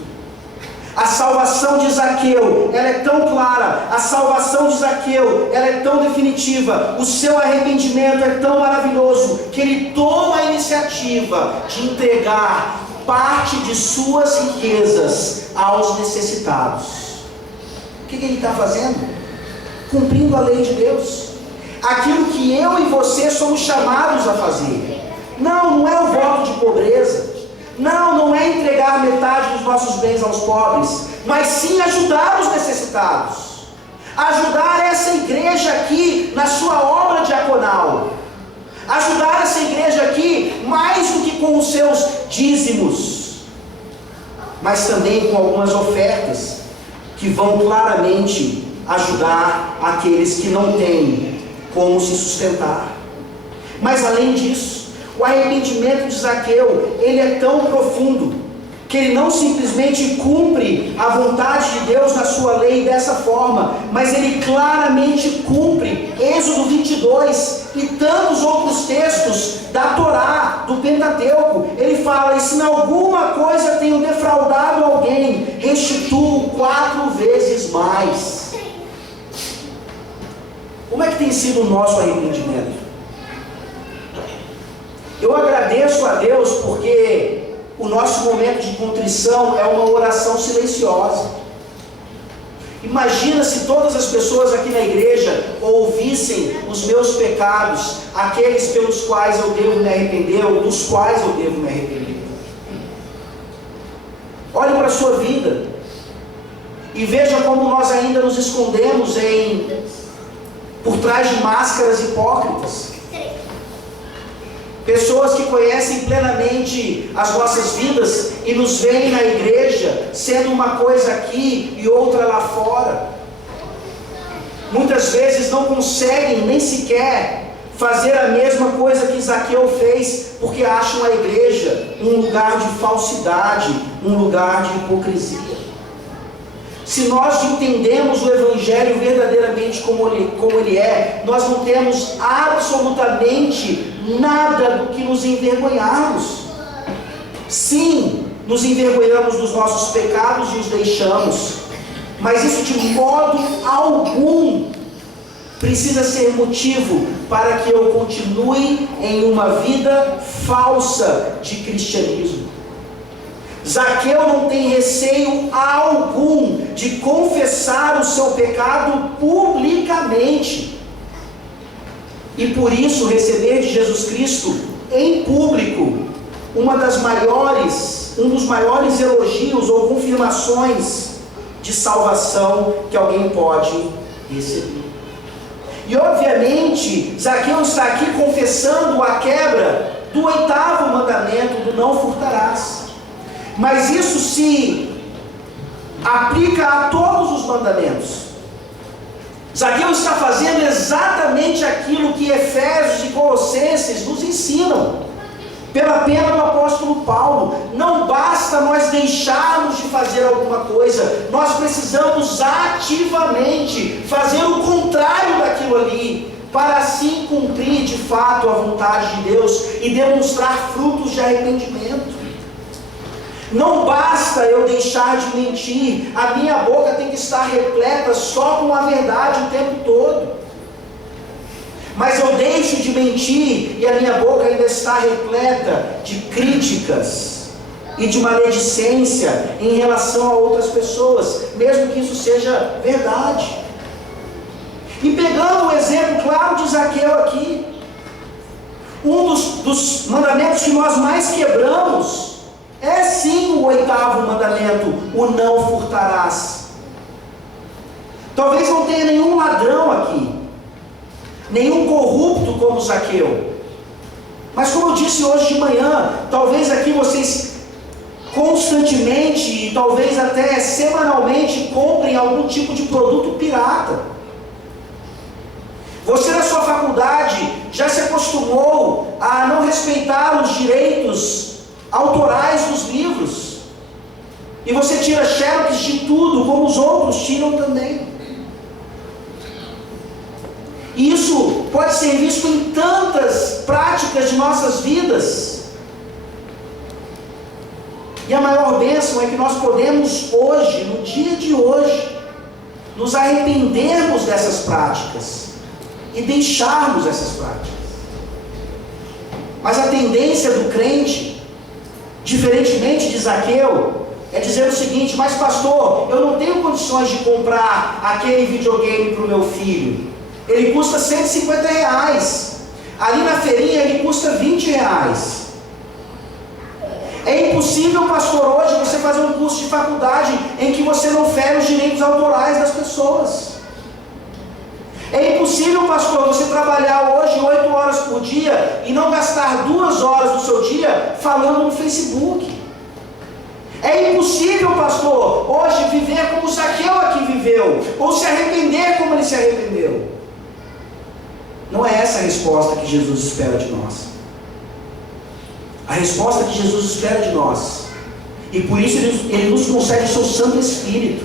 A salvação de Zaqueu, ela é tão clara, a salvação de Zaqueu, ela é tão definitiva, o seu arrependimento é tão maravilhoso, que ele toma a iniciativa de entregar parte de suas riquezas aos necessitados. O que ele está fazendo? Cumprindo a lei de Deus, aquilo que eu e você somos chamados a fazer. Não é o voto de pobreza. Não é entregar metade dos nossos bens aos pobres, mas sim ajudar os necessitados. Ajudar essa igreja aqui na sua obra diaconal. Ajudar essa igreja aqui mais do que com os seus dízimos, mas também com algumas ofertas que vão claramente ajudar aqueles que não têm como se sustentar. Mas além disso, o arrependimento de Zaqueu, ele é tão profundo, que ele não simplesmente cumpre a vontade de Deus na sua lei dessa forma, mas ele claramente cumpre Êxodo 22 e tantos outros textos da Torá, do Pentateuco. Ele fala: e se em alguma coisa tenho defraudado alguém, restituo 4 vezes mais. Como é que tem sido o nosso arrependimento? Eu agradeço a Deus porque o nosso momento de contrição é uma oração silenciosa. Imagina se todas as pessoas aqui na igreja ouvissem os meus pecados, aqueles pelos quais eu devo me arrepender, ou dos quais eu devo me arrepender. Olhe para a sua vida e veja como nós ainda nos escondemos por trás de máscaras hipócritas. Pessoas que conhecem plenamente as nossas vidas e nos veem na igreja sendo uma coisa aqui e outra lá fora. Muitas vezes não conseguem nem sequer fazer a mesma coisa que Zaqueu fez, porque acham a igreja um lugar de falsidade, um lugar de hipocrisia. Se nós entendemos o Evangelho verdadeiramente como ele é, nós não temos absolutamente nada do que nos envergonharmos. Sim, nos envergonhamos dos nossos pecados e os deixamos, mas isso de modo algum precisa ser motivo para que eu continue em uma vida falsa de cristianismo. Zaqueu não tem receio algum de confessar o seu pecado publicamente, e por isso receber de Jesus Cristo em público um dos maiores elogios ou confirmações de salvação que alguém pode receber. E obviamente Zaqueu está aqui confessando a quebra do 8º mandamento, do não furtarás. Mas isso se aplica a todos os mandamentos. Zaqueu está fazendo exatamente aquilo que Efésios e Colossenses nos ensinam, pela pena do apóstolo Paulo. Não basta nós deixarmos de fazer alguma coisa, nós precisamos ativamente fazer o contrário daquilo ali, para assim cumprir de fato a vontade de Deus e demonstrar frutos de arrependimento. Não basta eu deixar de mentir, a minha boca tem que estar repleta só com a verdade o tempo todo. Mas eu deixo de mentir e a minha boca ainda está repleta de críticas e de maledicência em relação a outras pessoas, mesmo que isso seja verdade. E pegando o exemplo claro de Zaqueu aqui, um dos mandamentos que nós mais quebramos é sim o 8º mandamento, o não furtarás. Talvez não tenha nenhum ladrão aqui, nenhum corrupto como Zaqueu, mas como eu disse hoje de manhã, talvez aqui vocês constantemente e talvez até semanalmente comprem algum tipo de produto pirata. Você na sua faculdade já se acostumou a não respeitar os direitos autorais dos livros, e você tira xerox de tudo, como os outros tiram também. E isso pode ser visto em tantas práticas de nossas vidas. E a maior bênção é que nós podemos hoje, no dia de hoje, nos arrependermos dessas práticas e deixarmos essas práticas. Mas a tendência do crente, diferentemente de Zaqueu, é dizer o seguinte: mas pastor, eu não tenho condições de comprar aquele videogame para o meu filho, ele custa R$150, Ali na feirinha ele custa R$20. É impossível, pastor, hoje você fazer um curso de faculdade em que você não fere os direitos autorais das pessoas. É impossível, pastor, você trabalhar hoje 8 horas por dia e não gastar 2 horas do seu dia falando no Facebook. É impossível, pastor, hoje viver como Zaqueu aqui viveu, ou se arrepender como ele se arrependeu. Não é essa a resposta que Jesus espera de nós. A resposta que Jesus espera de nós, e por isso ele nos concede o seu Santo Espírito,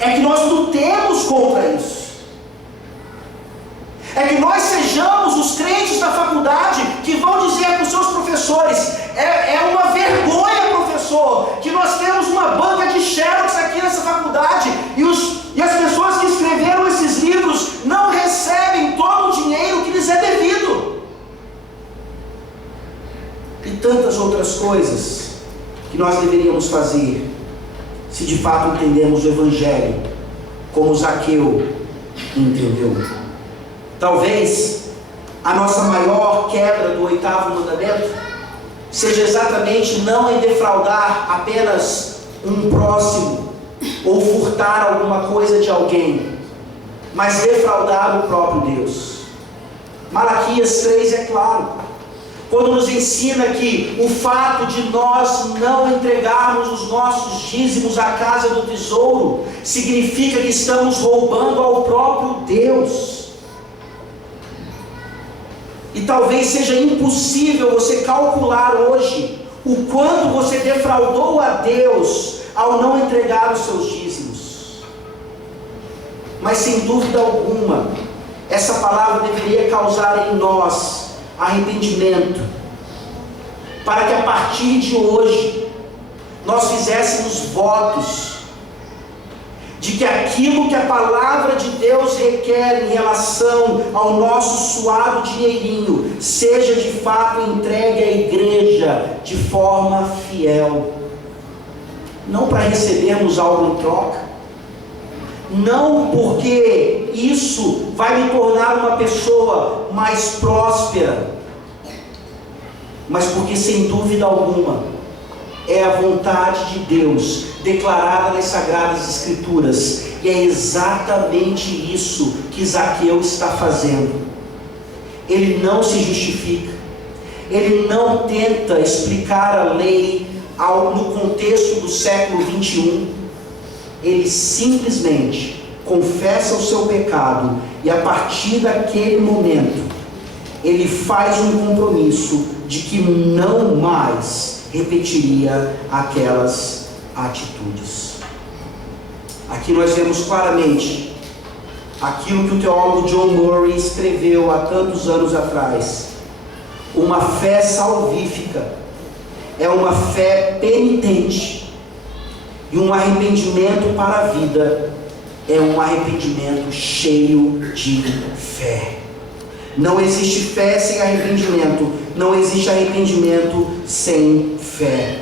é que nós lutemos contra isso. É que nós sejamos os crentes da faculdade que vão dizer para os seus professores: é uma vergonha, professor, que nós temos uma banca de xerox aqui nessa faculdade e as pessoas que escreveram esses livros não recebem todo o dinheiro que lhes é devido. E tantas outras coisas que nós deveríamos fazer se de fato entendemos o Evangelho como Zaqueu entendeu. Talvez a nossa maior quebra do 8º mandamento seja exatamente não em defraudar apenas um próximo ou furtar alguma coisa de alguém, mas defraudar o próprio Deus. Malaquias 3 é claro, quando nos ensina que o fato de nós não entregarmos os nossos dízimos à casa do tesouro significa que estamos roubando ao próprio Deus. E talvez seja impossível você calcular hoje o quanto você defraudou a Deus ao não entregar os seus dízimos. Mas sem dúvida alguma, essa palavra deveria causar em nós arrependimento, para que a partir de hoje nós fizéssemos votos de que aquilo que a palavra de Deus requer em relação ao nosso suado dinheirinho seja de fato entregue à igreja de forma fiel, não para recebermos algo em troca, não porque isso vai me tornar uma pessoa mais próspera, mas porque sem dúvida alguma é a vontade de Deus declarada nas Sagradas Escrituras, e é exatamente isso que Zaqueu está fazendo. Ele não se justifica, ele não tenta explicar a lei no contexto do século 21, ele simplesmente confessa o seu pecado, e a partir daquele momento ele faz um compromisso de que não mais repetiria aquelas atitudes. Aqui nós vemos claramente aquilo que o teólogo John Murray escreveu há tantos anos atrás: uma fé salvífica é uma fé penitente, e um arrependimento para a vida é um arrependimento cheio de fé. Não existe fé sem arrependimento, não existe arrependimento sem fé.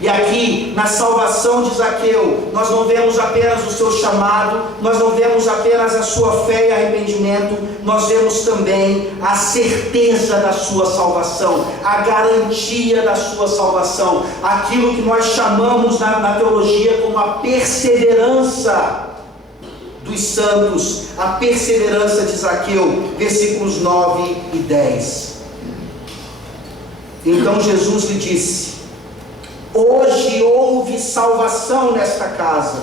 E aqui, na salvação de Zaqueu, nós não vemos apenas o seu chamado, nós não vemos apenas a sua fé e arrependimento, nós vemos também a certeza da sua salvação, a garantia da sua salvação, aquilo que nós chamamos na teologia como a perseverança dos santos, a perseverança de Zaqueu, versículos 9 e 10. Então Jesus lhe disse: hoje houve salvação nesta casa,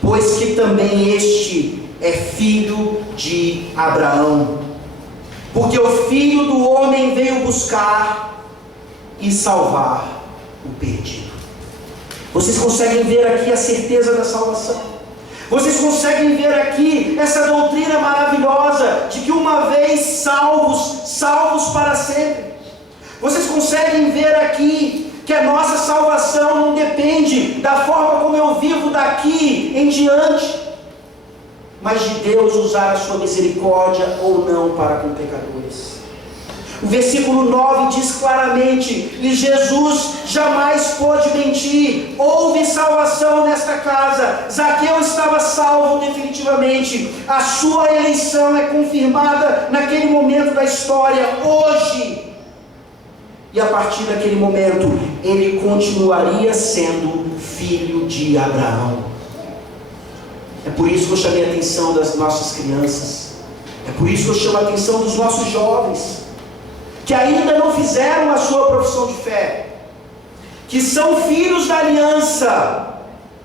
pois que também este é filho de Abraão, porque o Filho do Homem veio buscar e salvar o perdido. Vocês conseguem ver aqui a certeza da salvação? Vocês conseguem ver aqui essa doutrina maravilhosa de que uma vez salvos para sempre? Vocês conseguem ver aqui que a nossa salvação não depende da forma como eu vivo daqui em diante, mas de Deus usar a sua misericórdia ou não para com pecadores? O versículo 9 diz claramente: e Jesus jamais pôde mentir, houve salvação nesta casa. Zaqueu estava salvo definitivamente, a sua eleição é confirmada naquele momento da história, hoje. E a partir daquele momento, ele continuaria sendo filho de Abraão. É por isso que eu chamei a atenção das nossas crianças, é por isso que eu chamo a atenção dos nossos jovens, que ainda não fizeram a sua profissão de fé, que são filhos da aliança,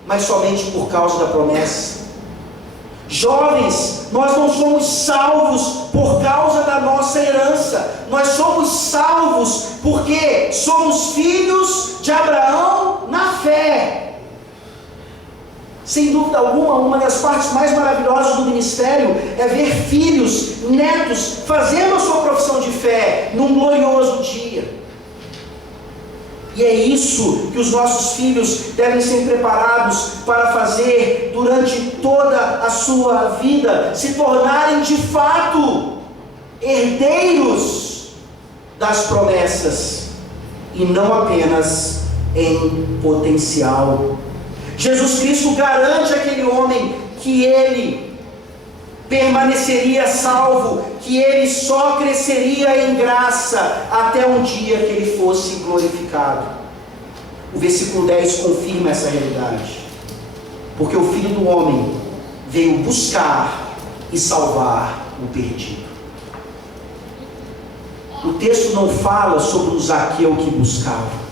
mas somente por causa da promessa. Jovens, nós não somos salvos por causa da nossa herança, nós somos salvos porque somos filhos de Abraão na fé. Sem dúvida alguma, uma das partes mais maravilhosas do ministério é ver filhos, netos, fazendo a sua profissão de fé num glorioso dia. E é isso que os nossos filhos devem ser preparados para fazer durante toda a sua vida, se tornarem de fato herdeiros das promessas, e não apenas em potencial. Jesus Cristo garante àquele homem que ele permaneceria salvo, que ele só cresceria em graça até um dia que ele fosse glorificado. O versículo 10 confirma essa realidade, porque o Filho do Homem veio buscar e salvar o perdido. O texto não fala sobre um Zaqueu que buscava.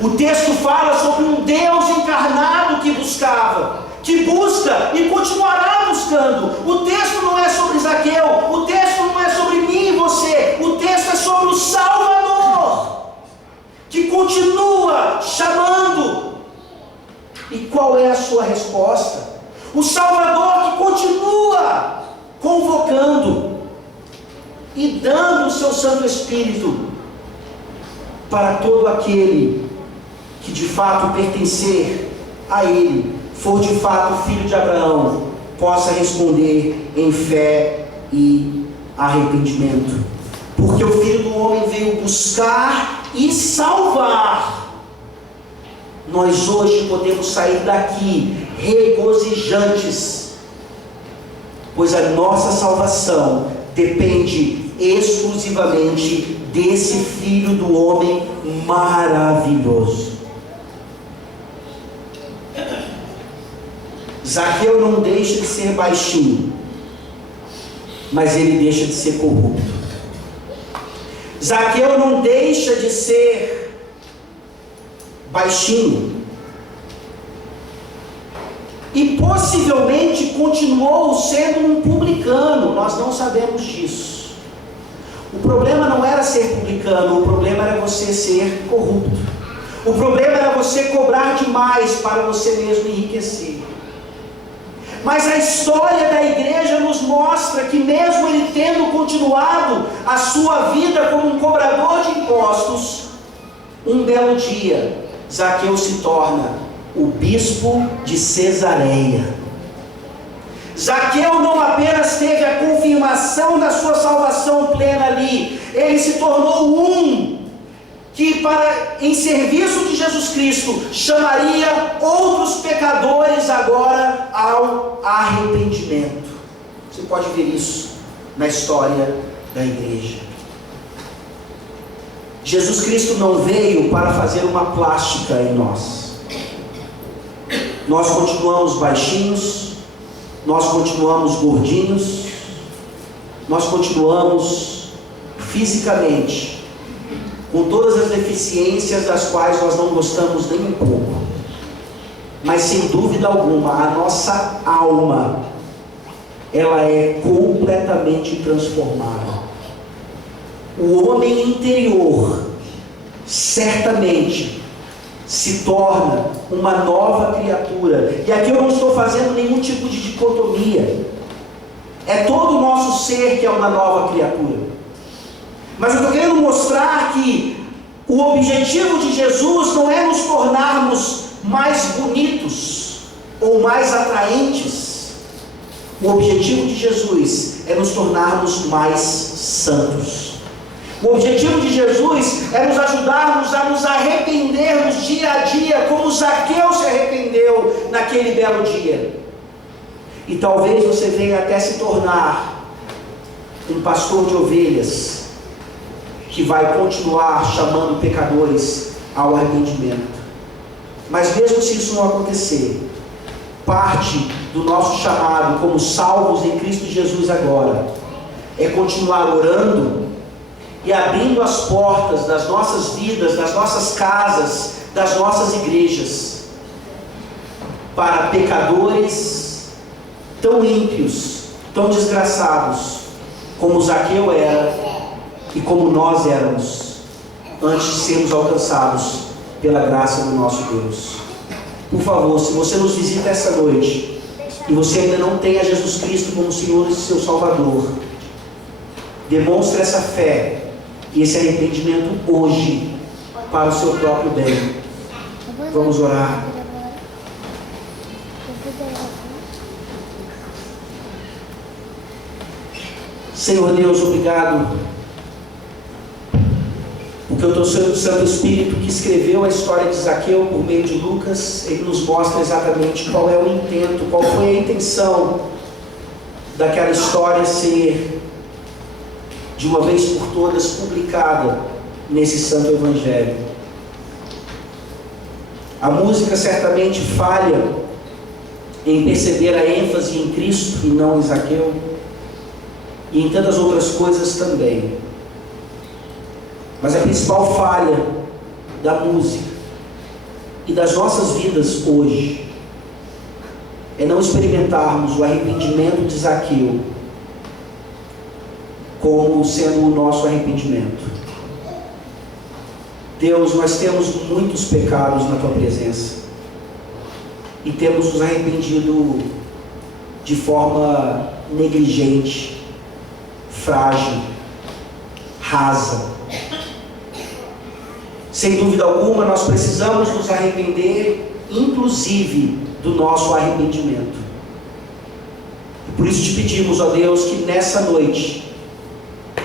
O texto fala sobre um Deus encarnado que buscava, que busca e continuará buscando. O texto não é sobre Zaqueu, o texto não é sobre mim e você, o texto é sobre o Salvador, que continua chamando. E qual é a sua resposta? O Salvador que continua convocando e dando o seu Santo Espírito para todo aquele que de fato pertencer a Ele, for de fato filho de Abraão, possa responder em fé e arrependimento. Porque o Filho do Homem veio buscar e salvar. Nós hoje podemos sair daqui regozijantes, pois a nossa salvação depende exclusivamente desse Filho do Homem maravilhoso. Zaqueu não deixa de ser baixinho, mas ele deixa de ser corrupto. Zaqueu não deixa de ser baixinho, e possivelmente continuou sendo um publicano, nós não sabemos disso. O problema não era ser publicano, o problema era você ser corrupto. O problema era você cobrar demais para você mesmo enriquecer. Mas a história da igreja nos mostra que mesmo ele tendo continuado a sua vida como um cobrador de impostos, um belo dia, Zaqueu se torna o bispo de Cesareia. Zaqueu não apenas teve a confirmação da sua salvação plena ali, ele se tornou um que, em serviço de Jesus Cristo, chamaria outros pecadores agora ao arrependimento. Você pode ver isso na história da igreja. Jesus Cristo não veio para fazer uma plástica em nós. Nós continuamos baixinhos, nós continuamos gordinhos, nós continuamos fisicamente com todas as deficiências das quais nós não gostamos nem um pouco. Mas sem dúvida alguma, a nossa alma, ela é completamente transformada. O homem interior, certamente, se torna uma nova criatura. E aqui eu não estou fazendo nenhum tipo de dicotomia. É todo o nosso ser que é uma nova criatura. Mas eu estou querendo mostrar que o objetivo de Jesus não é nos tornarmos mais bonitos ou mais atraentes. O objetivo de Jesus é nos tornarmos mais santos. O objetivo de Jesus é nos ajudarmos a nos arrependermos dia a dia, como Zaqueu se arrependeu naquele belo dia. E talvez você venha até se tornar um pastor de ovelhas que vai continuar chamando pecadores ao arrependimento. Mas mesmo se isso não acontecer, parte do nosso chamado como salvos em Cristo Jesus agora é continuar orando e abrindo as portas das nossas vidas, das nossas casas, das nossas igrejas para pecadores tão ímpios, tão desgraçados como Zaqueu era e como nós éramos antes de sermos alcançados pela graça do nosso Deus. Por favor, se você nos visita essa noite e você ainda não tem a Jesus Cristo como Senhor e seu Salvador, demonstre essa fé e esse arrependimento hoje para o seu próprio bem. Vamos orar. Senhor Deus, obrigado, porque o teu Santo Espírito que escreveu a história de Zaqueu por meio de Lucas, ele nos mostra exatamente qual é o intento, qual foi a intenção daquela história ser, de uma vez por todas, publicada nesse Santo Evangelho. A música certamente falha em perceber a ênfase em Cristo e não em Zaqueu, e em tantas outras coisas também. Mas a principal falha da música e das nossas vidas hoje é não experimentarmos o arrependimento de Zaqueu como sendo o nosso arrependimento. Deus, nós temos muitos pecados na Tua presença e temos nos arrependido de forma negligente, frágil, rasa. Sem dúvida alguma, nós precisamos nos arrepender, inclusive, do nosso arrependimento. E por isso te pedimos, ó Deus, que nessa noite,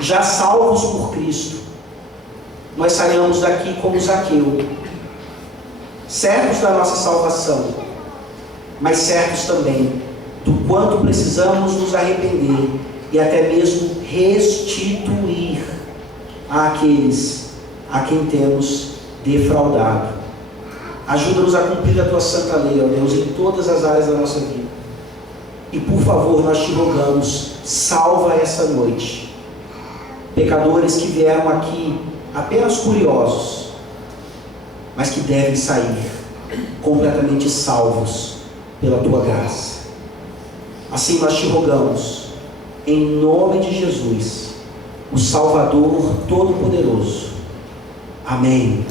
já salvos por Cristo, nós saiamos daqui como Zaqueu, certos da nossa salvação, mas certos também do quanto precisamos nos arrepender e até mesmo restituir àqueles a quem temos defraudado. Ajuda-nos a cumprir a Tua santa lei, ó Deus, em todas as áreas da nossa vida. E por favor, nós te rogamos, salva essa noite pecadores que vieram aqui apenas curiosos, mas que devem sair completamente salvos pela Tua graça. Assim nós te rogamos, em nome de Jesus, o Salvador Todo-Poderoso. Amém.